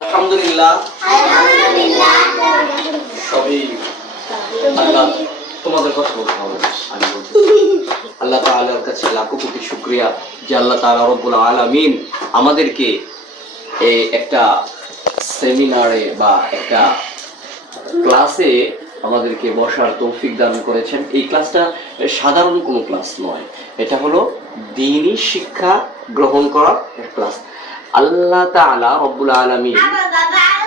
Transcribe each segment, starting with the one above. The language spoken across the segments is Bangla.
আলহামদুলিল্লাহ সবই আল্লাহ। তোমাদের কথা বলতে হবে না, আমি বলছি আল্লাহ তাআলার কাছে লাখো কোটি শুকরিয়া যে আল্লাহ তাআলা রব্বুল আলামিন আমাদেরকে এই একটা সেমিনারে বা একটা ক্লাসে আমাদেরকে বসার তৌফিক দান করেছেন। এই ক্লাসটা সাধারণ কোনো ক্লাস নয়, এটা হলো দ্বীনি শিক্ষা গ্রহণ করার ক্লাস। আল্লাহ তাআলা রব্বুল আলামিন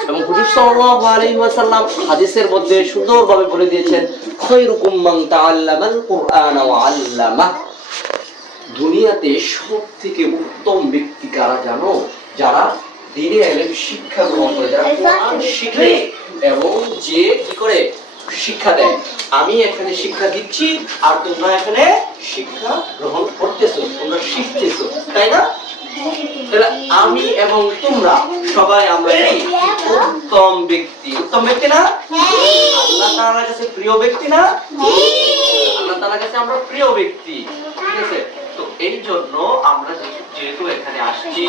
এবং হুজুর সাল্লাল্লাহু আলাইহি ওয়াসাল্লাম হাদিসের মধ্যে সুন্দরভাবে বলে দিয়েছেন, খায়রুকুম মান তাআল্লামাল কুরআন ওয়া আল্লামা। দুনিয়াতে সবথেকে উত্তম ব্যক্তি কারা জানো? যারা দ্বীনি ইলম শিক্ষা গ্রহণ করে, যারা কোরআন শিখে এবং যে কি করে শিক্ষা দেয়। আমি এখানে শিক্ষা দিচ্ছি আর তোমরা এখানে শিক্ষা গ্রহণ করতেছো, তোমরা শিখতেছো, তাই না? তাহলে আমি এবং তোমরা সবাই আমরা উত্তম ব্যক্তি। উত্তম ব্যক্তি না? আল্লাহ তাআলার কাছে প্রিয় ব্যক্তি না? আল্লাহ তাআলার কাছে আমরা প্রিয় ব্যক্তি, ঠিক আছে? তো এই জন্য আমরা যেহেতু এখানে আসছি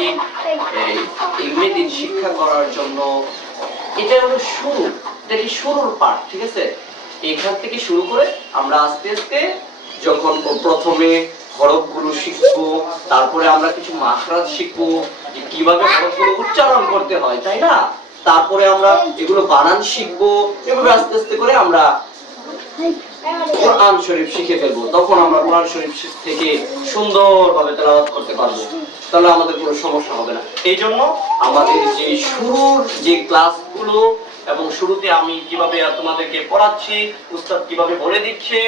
এই ইলমে দ্বীন শিক্ষা করার জন্য, এটা হলো শুরু, এটা কি শুরুর পার্ট, ঠিক আছে? এখান থেকে শুরু করে আমরা আস্তে আস্তে যখন প্রথমে হরফগুলো শিখবো, তারপরে আমরা কিছু মাখরাজ শিখবো যে কিভাবে হরফগুলো উচ্চারণ করতে হয়, তাই না? তারপরে আমরা এগুলো বানান শিখবো, এভাবে আস্তে আস্তে করে আমরা কোরআন শরীফ শিখে ফেলবো। তখন আমরা কোরআন শরীফ থেকে সুন্দরভাবে তেলাওয়াত করতে পারবো, তাহলে আমাদের কোনো সমস্যা হবে না। এই জন্য আমাদের যে শুরুর যে ক্লাসগুলো এবং শুরুতে আমি কিভাবে তোমাদেরকে পড়াচ্ছি, উস্তাদ কিভাবে বলে দিচ্ছে,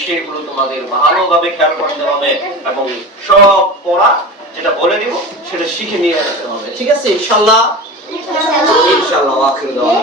সেগুলো তোমাদের ভালোভাবে খেয়াল করতে হবে এবং সব পড়া যেটা বলে দিব সেটা শিখে নিয়ে আসতে হবে, ঠিক আছে? ইনশাআল্লাহ। ইনশাআল্লাহ। আখির দাওয়ানা।